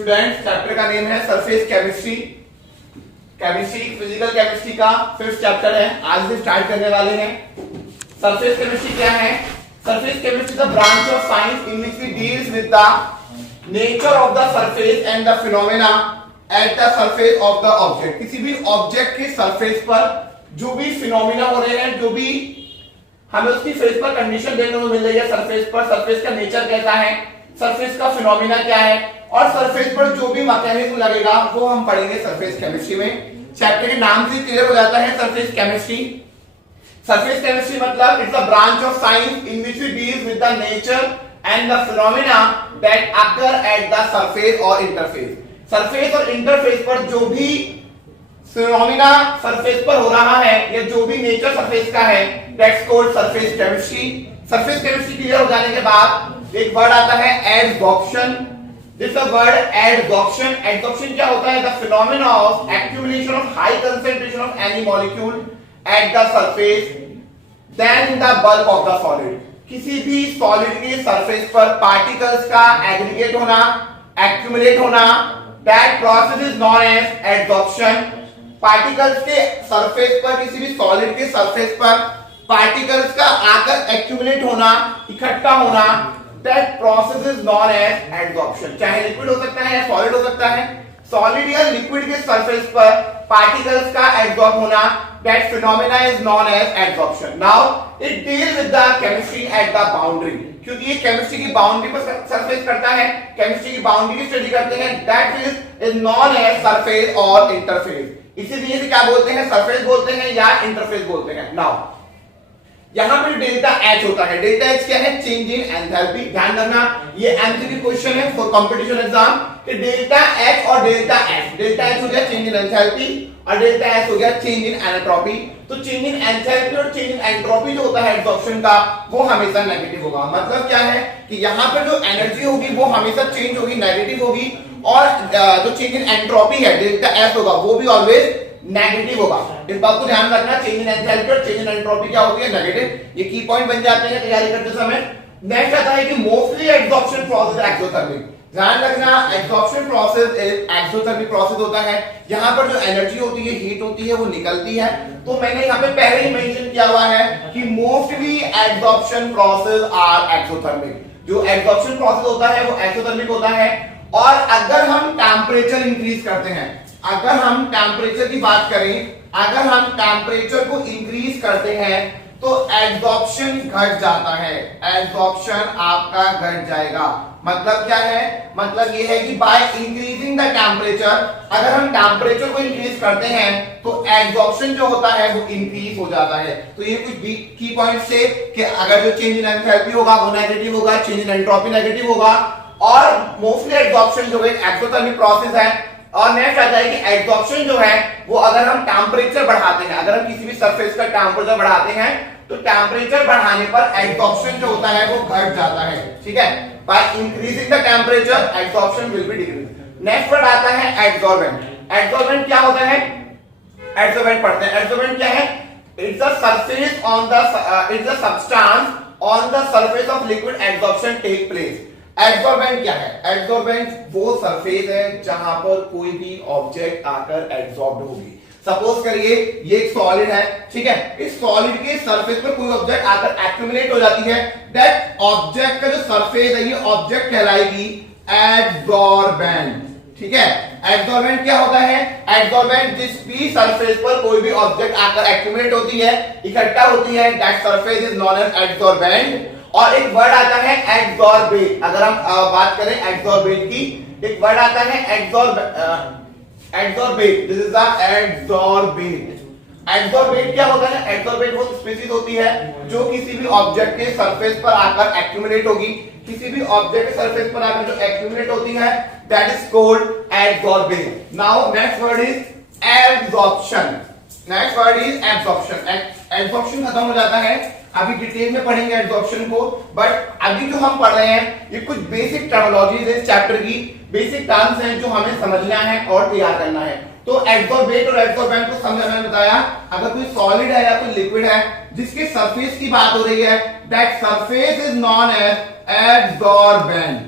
Student chapter का name है surface chemistry. Chemistry physical chemistry का 5th चैप्टर है। आज से स्टार्ट करने वाले हैं। सरफेस केमिस्ट्री क्या है? Surface chemistry the branch of science in which we deals with the nature of the surface and the phenomena at the surface of the object. किसी भी ऑब्जेक्ट के सरफेस पर जो भी फिनोमेना हो रहे हैं, जो भी हमें उसकी फेस पर कंडीशन देखने को मिल रही है सरफेस पर, सरफेस का नेचर कैसा है, सरफेस का फिनोमेना क्या है और सरफेस पर जो भी मैकेनिज्म लगेगा वो हम पढ़ेंगे सरफेस केमिस्ट्री में। चैप्टर के नाम से क्लियर हो जाता है सरफेस केमिस्ट्री। सरफेस केमिस्ट्री मतलब it's a branch of science in which we deal with the nature and the phenomena that occur at the surface और इंटरफेस। सरफेस और इंटरफेस पर जो भी फिनोमेना सरफेस पर हो रहा है या जो भी नेचर सरफेस का है, that's called surface chemistry. Surface chemistry clear हो जाने के बाद एक वर्ड आता है adsorption. This word adsorption. Adsorption क्या होता है? The phenomena of accumulation of high concentration of any molecule at the surface than the bulk of the solid. किसी भी सॉलिड के सरफेस पर पार्टिकल्स का एग्रीगेट होना, एक्यूमुलेट होना, that process is known as adsorption. Particles के surface पर, किसी भी सॉलिड के सरफेस पर पार्टिकल्स का आकर एक्यूमुलेट होना, इकट्ठा होना, that process is known as adsorption. चाहे लिक्विड हो सकता है या सॉलिड हो सकता है। सॉलिड या लिक्विड के सरफेस पर पार्टिकल्स का एब्जॉर्ब होना, that phenomena is known as adsorption. Now it deals with the chemistry at the boundary, क्योंकि ये केमिस्ट्री की बाउंड्री पर सरफेस करता है, केमिस्ट्री की बाउंड्री की स्टडी करते हैं, that is known as surface और इंटरफेस। इसीलिए से क्या बोलते हैं? सरफेस बोलते हैं या इंटरफेस बोलते हैं। नाउ यहां पर डेल्टा एच होता है। डेल्टा एच क्या है? Change in enthalpy. ध्यान रखना, ये एमसीक्यू क्वेश्चन है फॉर कंपटीशन एग्जाम कि डेल्टा एच और डेल्टा एस। डेल्टा एच हो गया चेंज इन एंथैल्पी और डेल्टा एस हो गया चेंज इन एंट्रोपी। तो चेंज इन एंथैल्पी और चेंज इन एंट्रोपी जो होता है एब्जॉर्प्शन का, वो हमेशा नेगेटिव होगा। मतलब क्या है कि यहां पर जो एनर्जी होगी वो हमेशा चेंज होगी, नेगेटिव होगी, और जो चेंज इन एंट्रोपी है डेल्टा एस होगा वो भी ऑलवेज नेगेटिव होगा। इस बात को ध्यान रखना। चेंज इन एंथैल्पी और चेंज इन एंट्रोपी क्या होती है? नेगेटिव। ये की पॉइंट बन जाते हैं तैयारी करते समय। नेक्स्ट आता है कि मोस्टली एब्जॉर्प्शन प्रोसेस एक्सोथर्मिक। ध्यान रखना, एब्जॉर्प्शन प्रोसेस एक्सोथर्मिक प्रोसेस होता है। यहां पर जो एनर्जी होती है, हीट होती है, वो निकलती है। तो मैंने यहां पे पहले ही मेंशन किया हुआ है कि mostly absorption process are exothermic. जो एब्जॉर्प्शन प्रोसेस होता है वो एक्सोथर्मिक होता है। और अगर हम टेंपरेचर इंक्रीज करते हैं, अगर हम टेंपरेचर की बात करें, अगर हम टेंपरेचर को इंक्रीज करते हैं तो एब्जॉर्प्शन घट जाता है। एब्जॉर्प्शन आपका घट जाएगा। मतलब क्या है? मतलब ये है कि बाय इंक्रीजिंग द टेंपरेचर, अगर हम टेंपरेचर को इंक्रीज करते हैं तो एब्जॉर्प्शन जो होता है वो इंक्रीज हो जाता है। तो ये कुछ की पॉइंट से कि अगर जो चेंज इन एंथैल्पी होगा वो नेगेटिव होगा, चेंज इन एंट्रोपी नेगेटिव होगा, और मोस्टली एब्जॉर्प्शन जो है एक्सोथर्मिक प्रोसेस है। और नेक्स्ट आता है कि एब्जॉर्प्शन जो है वो अगर हम टेंपरेचर बढ़ाते हैं, अगर हम किसी भी सरफेस का टेंपरेचर बढ़ाते हैं तो टेंपरेचर बढ़ाने पर एब्जॉर्प्शन जो होता है वो घट जाता है। ठीक है, by increasing the temperature absorption will be decrease. Next word आता है एडसॉर्बेंट। एडसॉर्बेंट क्या होता है? एडसॉर्बेंट पढ़ते हैं। एडसॉर्बेंट क्या है? It's a surface on the it's a substance on the surface of liquid absorption take place. Adsorbent क्या है? एडसॉर्बेंट वो सरफेस है जहां पर कोई भी ऑब्जेक्ट आकर एडसॉर्ब्ड होगी। सपोज करिए ये एक सॉलिड है, ठीक है, इस सॉलिड के सरफेस पर कोई ऑब्जेक्ट आकर एक्यूमुलेट हो जाती है, दैट ऑब्जेक्ट का जो सरफेस है ये ऑब्जेक्ट कहलाएगी एडसॉर्बेंट। ठीक है, एडसॉर्बेंट क्या होता है? एडसॉर्बेंट जिस भी सरफेस पर कोई भी ऑब्जेक्ट आकर एक्यूमुलेट होती है, इकट्ठा होती है, that surface is known as adsorbent. और एक वर्ड आता है एडसॉर्बेट। अगर हम बात करें एडसॉर्बेट की, एक वर्ड आता है adsorbate. This is the adsorbate. Adsorbate क्या होता है? एडसॉर्बेट वो स्पीशीज होती है जो किसी भी ऑब्जेक्ट के सरफेस पर आकर एक्यूमुलेट होगी। किसी भी ऑब्जेक्ट के सरफेस पर आकर जो एक्यूमुलेट होती है, that is called adsorbate. Now next word is absorption. Next word is absorption. Absorption खत्म हो जाता है, अभी डिटेल में पढ़ेंगे एब्जॉर्प्शन को, बट अभी जो हम पढ़ रहे हैं ये कुछ बेसिक टर्मिनोलॉजीज है इस चैप्टर की, बेसिक टर्म्स हैं जो हमें समझना है और तैयार करना है। तो एब्जॉर्बेट और एब्जॉर्बेंट को समझा, मैंने बताया अगर कोई सॉलिड है या कोई लिक्विड है जिसके सरफेस की बात हो रही है, that surface is known as absorbent.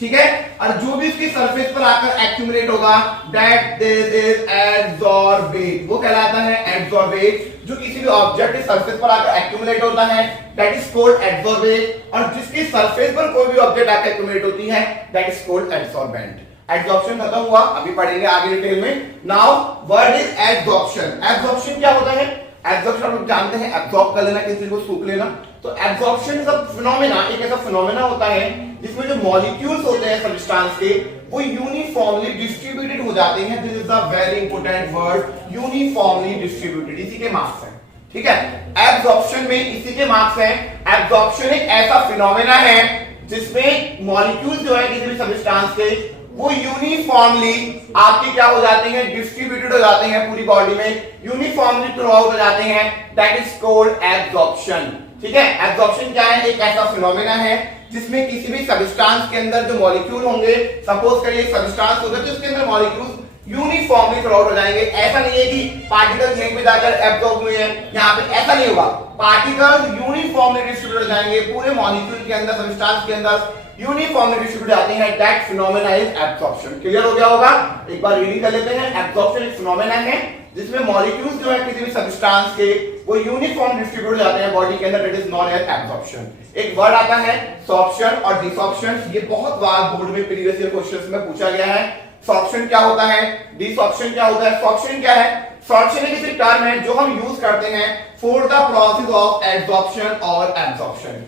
ठीक है, और जो भी इसकी सरफेस पर आकर एक्यूमुलेट होगा दैट दिस इज एडसॉर्बेट, वो कहलाता है एडसॉर्बेट। जो किसी भी ऑब्जेक्ट की सरफेस पर आकर एक्यूमुलेट होता है दैट इज कॉल्ड एडसॉर्बेट, और जिसकी सरफेस पर कोई भी ऑब्जेक्ट आकर एक्यूमुलेट होती है दैट इज कॉल्ड एडसॉर्बेंट। एडसॉर्प्शन खत्म हुआ, अभी पढ़ेंगे आगे डिटेल में। Now word is adsorption. Adsorption क्या होता है? एब्जॉर्प्शन आप लोग जानते हैं, एब्जॉर्ब कर लेना, किसी को सूख लेना। तो एब्जॉर्प्शन इज अ फिनोमेना, एक ऐसा फिनोमेना होता है जिसमें जो मॉलिक्यूल्स होते हैं सब्सटेंस के वो यूनिफॉर्मली डिस्ट्रीब्यूटेड हो जाते हैं। This is a very important word, uniformly distributed, इसी के मार्क्स हैं, ठीक है। एब्जॉर्प्शन में इसी के मार्क्स हैं। एब्जॉर्प्शन एक ऐसा फिनोमेना है जिसमें मॉलिक्यूल्स जो है किसी भी सब्सटेंस के वो यूनिफॉर्मली आपके क्या हो जाते हैं, डिस्ट्रीब्यूटेड हो जाते हैं पूरी बॉडी में, यूनिफॉर्मली थ्रू आउट हो जाते हैं, दैट इज कॉल्ड एब्जॉर्प्शन, ठीक है। एब्जॉर्प्शन क्या है? एक ऐसा फिनोमेना है जिसमें किसी भी सब्सटेंस के अंदर जो मॉलिक्यूल होंगे, सपोज करिए सब्सटेंस होगा तो उसके अंदर मॉलिक्यूल्स यूनिफॉर्मली थ्रू आउट हो जाएंगे। ऐसा नहीं है कि पार्टिकल्स यहीं पे जाकर एब्जॉर्ब हुए हैं, यहाँ पे ऐसा नहीं होगा। पार्टिकल्स यूनिफॉर्मली डिस्ट्रीब्यूट हो जाएंगे पूरे मॉलिक्यूल के अंदर, सब्सटेंस के अंदर यूनिफॉर्मली डिस्ट्रीब्यूट आते हैं, that phenomena is absorption. Clear हो गया होगा? एक बार रीडिंग कर लेते हैं। एब्जॉर्प्शन एक फिनोमेना है जिसमें मॉलिक्यूल्स जो है किसी भी सब्सटेंस के वो यूनिफॉर्म डिस्ट्रीब्यूट हो जाते हैं बॉडी के अंदर, that is known as absorption. एक वर्ड आता है सॉर्प्शन और डिसॉर्प्शन, ये बहुत बार बोर्ड में प्रीवियस ईयर क्वेश्चंस में पूछा गया है। सॉर्प्शन क्या होता है, डिसॉर्प्शन क्या होता है? सॉर्प्शन क्या है? सॉर्प्शन एक ऐसी टर्म है जो हम यूज करते हैं for the process of absorption और एब्जॉर्प्शन।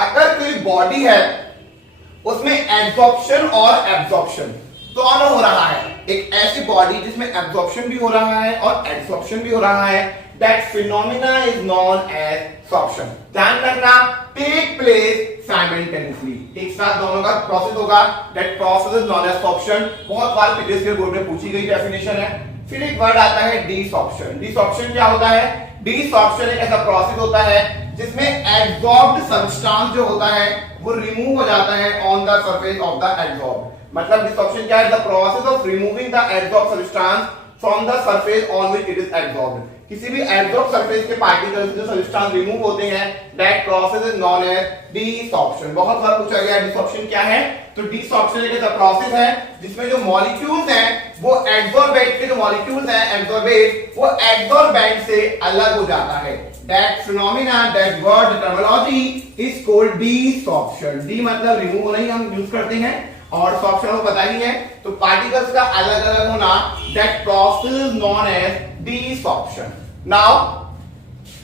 अगर कोई बॉडी है उसमें एब्जॉर्प्शन और एब्जॉर्प्शन दोनों हो रहा है, एक ऐसी बॉडी जिसमें एब्जॉर्प्शन भी हो रहा है और एब्जॉर्प्शन भी हो रहा है, that phenomena is known as sorption. ध्यान रखना, टेक प्लेस साइमल्टेनियसली, एक साथ दोनों का प्रोसेस होगा, that process is known as sorption. बहुत बार प्रीवियस ईयर बोर्ड में पूछी गई डेफिनेशन है। फिर एक वर्ड आता है डिसॉर्प्शन। डिसॉर्प्शन क्या होता है? डिसॉर्प्शन एक ऐसा प्रोसेस होता है जिसमें एब्जॉर्ब्ड सब्सटेंस जो होता है वो रिमूव हो जाता है on the surface of the absorb. मतलब डिसॉर्प्शन क्या है? The process of removing the absorbed substance from the surface on which it is absorbed. किसी भी एब्जॉर्ब सरफेस के पार्टिकल्स जो सब्सटेंस रिमूव होते हैं, that process is known as desorption. बहुत बार पूछा गया डिसॉर्प्शन क्या है? तो डिसॉर्प्शन एक ऐसा प्रोसेस है जिसमें जो मॉलिक्यूल्स हैं वो एब्जॉर्बेट के जो मॉलिक्यूल्स हैं एब्जॉर्बेट वो एब्जॉर्बेंट से अलग हो जाता है। That phenomena, that word, the terminology is called desorption. D मतलब रिमूव होना ही हम यूज करते हैं और सॉर्प्शन को पता ही है, तो पार्टिकल्स का अलग अलग होना, that process is known as desorption. Now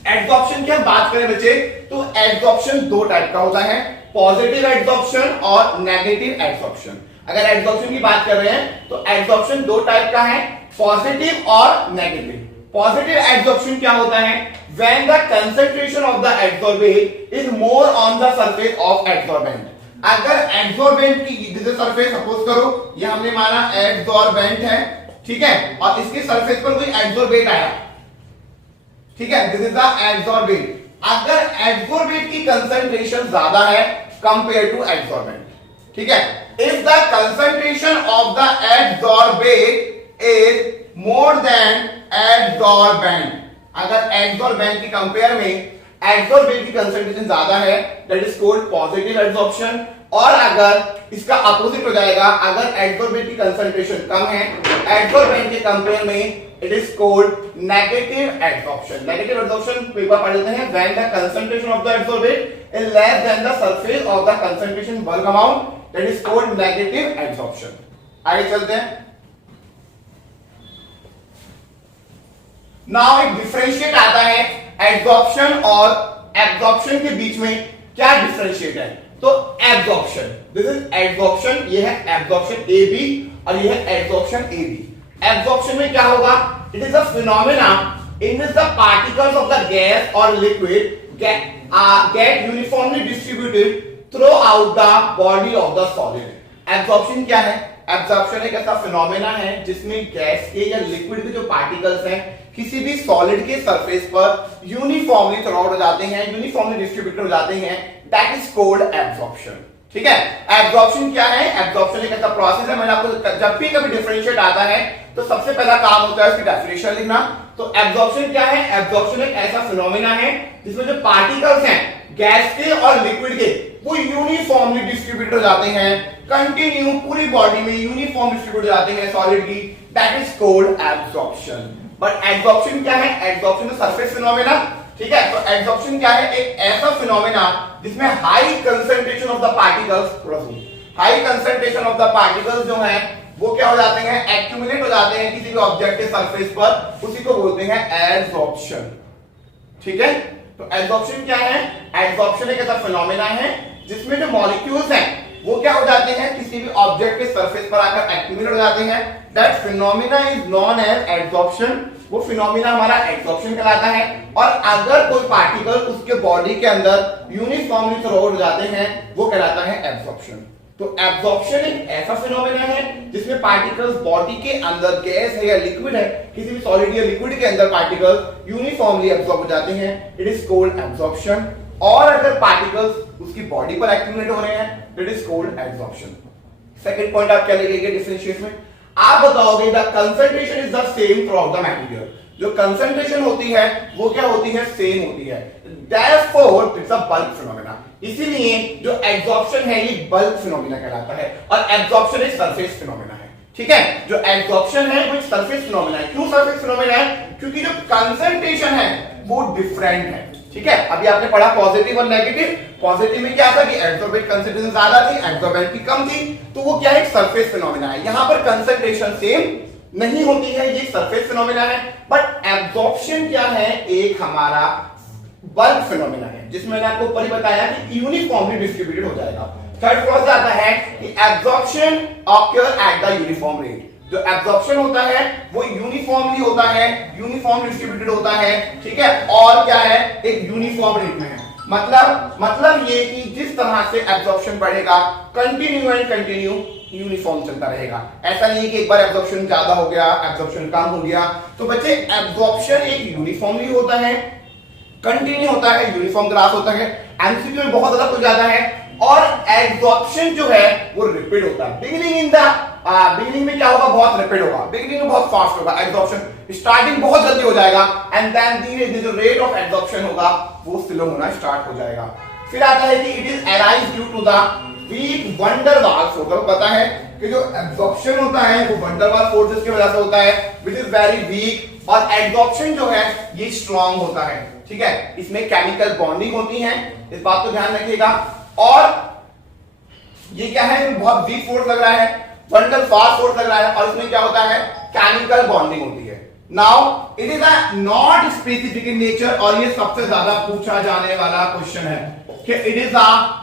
absorption की हम बात करें बच्चे तो एब्जॉर्प्शन दो टाइप का होता है, पॉजिटिव एब्जॉर्प्शन और नेगेटिव एब्जॉर्प्शन। अगर एब्जॉर्प्शन की बात कर रहे हैं तो एब्जॉर्प्शन दो टाइप का है, पॉजिटिव और नेगेटिव। पॉजिटिव एब्जॉर्प्शन क्या होता है? When the concentration of the adsorbate is more on the surface of adsorbent. अगर adsorbent की जैसे सरफेस सपोज करो ये हमने माना adsorbent है, ठीक है, और इसके सरफेस पर कोई adsorbate आया, ठीक है, दिस इज द adsorbate। अगर adsorbate की कंसंट्रेशन ज्यादा है कंपेयर टू adsorbent, ठीक है, if the concentration of the adsorbate is more than adsorbent, अगर एब्जॉर्बेंट की कंपेयर में एब्जॉर्बेंट की कंसंट्रेशन ज्यादा है that is called positive absorption, और अगर इसका अपोजिट हो जाएगा, अगर एब्जॉर्बेंट की कंसंट्रेशन कम है एब्जॉर्बेंट के कंपेयर में it is called negative absorption. Negative absorption paper पढ़ लेते हैं, when the concentration of the absorbent is less than the surface of the concentration bulk amount that is called negative absorption. आगे चलते हैं। Now एक differentiate आता है absorption और एब्जॉर्प्शन के बीच में, क्या डिफरेंशिएट है? तो एब्जॉर्प्शन, दिस इज एब्जॉर्प्शन, ये है एब्जॉर्प्शन ए बी और ये है एब्जॉर्प्शन ए बी। एब्जॉर्प्शन में क्या होगा? It is a phenomena in which the particles of the gas और liquid get uniformly distributed throughout the body of the solid. Absorption क्या है? एब्जॉर्प्शन एक ऐसा फिनोमेना है जिसमें गैस के या लिक्विड के जो पार्टिकल्स हैं किसी भी सॉलिड के सरफेस पर यूनिफॉर्मली थ्रू आउट हो जाते हैं, यूनिफॉर्मली डिस्ट्रीब्यूटेड हो जाते हैं, दैट इज कॉल्ड एब्जॉर्प्शन। ठीक है। एब्जॉर्प्शन क्या है? एब्जॉर्प्शन एक ऐसा प्रोसेस है, मैंने आपको जब भी कभी डिफरेंशिएट आता है तो सबसे पहला काम होता है उसकी डेफिनेशन लिखना। तो एब्जॉर्प्शन क्या है? एब्जॉर्प्शन एक ऐसा फिनोमेना है जिसमें जो पार्टिकल्स हैं गैस के और लिक्विड के वो यूनिफॉर्मली डिस्ट्रीब्यूटेड हो जाते हैं, कंटिन्यू पूरी बॉडी में यूनिफॉर्म डिस्ट्रीब्यूट हो जाते हैं सॉलिड की, that is called absorption. But absorption क्या है? एब्जॉर्प्शन सरफेस फिनोमेना, ठीक है। तो एब्जॉर्प्शन क्या है? एक ऐसा फिनोमेना जिसमें high concentration of the particles, high concentration of the particles जो है वो क्या हो जाते हैं? एक्यूमुलेट हो जाते हैं किसी भी ऑब्जेक्ट के सरफेस पर, उसी को बोलते हैं एब्जॉर्प्शन, ठीक है। तो एब्जॉर्प्शन क्या है? एब्जॉर्प्शन एक ऐसा फिनोमेना है जिसमें जो मॉलिक्यूल्स हैं वो क्या हो जाते हैं? किसी भी ऑब्जेक्ट के सरफेस पर आकर एक्यूमुलेट हो जाते हैं, that phenomena is known as absorption. वो फिनोमेना हमारा एब्जॉर्प्शन कहलाता है। और अगर कोई पार्टिकल उसके बॉडी के अंदर यूनिफॉर्मली थ्रो हो जाते हैं वो कहलाता है एब्जॉर्प्शन। तो एब्जॉर्प्शन एक ऐसा फिनोमेना है जिसमें पार्टिकल्स बॉडी के अंदर, गैस है या लिक्विड है, किसी भी सॉलिड या लिक्विड के अंदर पार्टिकल्स यूनिफॉर्मली एब्जॉर्ब हो जाते हैं, इट इज कॉल्ड एब्जॉर्प्शन। और अगर पार्टिकल्स उसकी बॉडी पर एक्यूमुलेट हो रहे हैं, it is called absorption. Second point आप क्या लिखेंगे डिफरेंशिएट में? आप बताओगे the concentration is the same through out the material. जो कंसंट्रेशन होती है वो क्या होती है? सेम होती है, therefore it's a bulk phenomena. इसीलिए जो एब्जॉर्प्शन है ये बल्क फिनोमेना कहलाता है और एब्जॉर्प्शन एक सरफेस फिनोमेना है, ठीक है। जो एब्जॉर्प्शन है वो एक सरफेस फिनोमेना है। क्यों सरफेस फिनोमेना है? क्योंकि जो कंसंट्रेशन है वो डिफरेंट है, ठीक है। अभी आपने पढ़ा पॉजिटिव और नेगेटिव। पॉजिटिव में क्या था कि एब्जॉर्बेंट कंसंट्रेशन ज्यादा थी, एब्जॉर्बेंट की कम थी, तो वो क्या है? एक सरफेस फिनोमेना है। यहां पर कंसंट्रेशन सेम नहीं होती है, ये सरफेस फिनोमेना है। बट एब्जॉर्प्शन क्या है? एक हमारा बल्क फिनोमेना है, जिसमें मैंने आपको ऊपर ही बताया कि यूनिफॉर्मली डिस्ट्रीब्यूटेड हो जाएगा। थर्ड क्लॉज आता है कि absorption occur at the uniform rate. जो एब्जॉर्प्शन होता है वो यूनिफॉर्मली होता है, यूनिफॉर्म डिस्ट्रीब्यूटेड होता है, ठीक है। और क्या है? एक यूनिफॉर्म रेट में है। मतलब ये कि जिस तरह से एब्जॉर्प्शन बढ़ेगा कंटिन्यू एंड कंटिन्यू यूनिफॉर्म चलता रहेगा। ऐसा नहीं है कि एक बार एब्जॉर्प्शन ज्यादा हो गया, एब्जॉर्प्शन कम हो गया। तो बच्चे एब्जॉर्प्शन एक यूनिफॉर्मली होता है, कंटिन्यू होता है, यूनिफॉर्म ग्राफ होता है, एमसीक्यू में बहुत ज्यादा कुछ ज्यादा है। और एब्जॉर्प्शन जो है वो रैपिड होता है। बिगिनिंग में क्या होगा? बहुत रैपिड होगा, बिगिनिंग में बहुत फास्ट होगा एब्जॉर्प्शन, स्टार्टिंग बहुत जल्दी हो जाएगा एंड देन धीरे धीरे जो रेट ऑफ एब्जॉर्प्शन होगा वो स्लो होना स्टार्ट हो जाएगा। फिर आता है कि it is arise due to the weak van der Waals force. आपको पता है कि जो एब्जॉर्प्शन होता है वो वंडर वाल फोर्सेस की वजह से होता है, व्हिच इज वेरी वीक, और एब्जॉर्प्शन जो है ये स्ट्रांग होता है, ठीक है। इसमें केमिकल बॉन्डिंग होती है, इस बात को ध्यान रखिएगा। और ये क्या है? बहुत वीक फोर्स लग रहा है, वंडर वाल फोर्स लग रहा है, और इसमें क्या होता है? केमिकल बॉन्डिंग होती है। Now it is not specific in nature, और ये सबसे ज्यादा पूछा जाने वाला क्वेश्चन है कि it is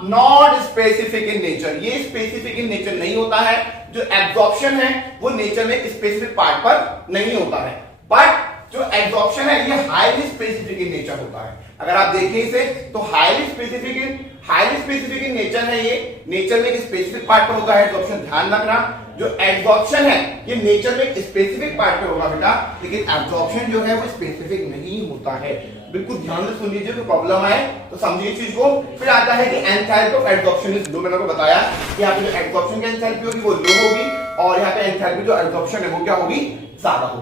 not specific in nature. ये स्पेसिफिक इन नेचर नहीं होता है। जो एब्जॉर्प्शन है वो नेचर में स्पेसिफिक पार्ट पर नहीं होता है, बट जो एब्जॉर्प्शन है ये हाईली स्पेसिफिक इन नेचर होता है। अगर आप देखिए इसे तो हाईली स्पेसिफिक इन नेचर है, ये नेचर में एक स्पेसिफिक पार्ट पर होता है एब्जॉर्प्शन, ध्यान रखना। जो एब्जॉर्प्शन है ये नेचर में एक स्पेसिफिक पार्ट पे होगा बेटा, लेकिन एब्जॉर्प्शन जो है वो स्पेसिफिक नहीं होता है। बिल्कुल ध्यान से सुन लीजिए, कोई प्रॉब्लम आए तो समझिए चीज को। फिर आता है कि enthalpy of absorption is low. मैंने आपको बताया कि यहाँ पे जो एब्जॉर्प्शन की एंथैल्पी होगी वो लो होगी, और यहाँ पे एंथैल्पी जो एब्जॉर्प्शन है वो क्या होगी? ज्यादा होगी।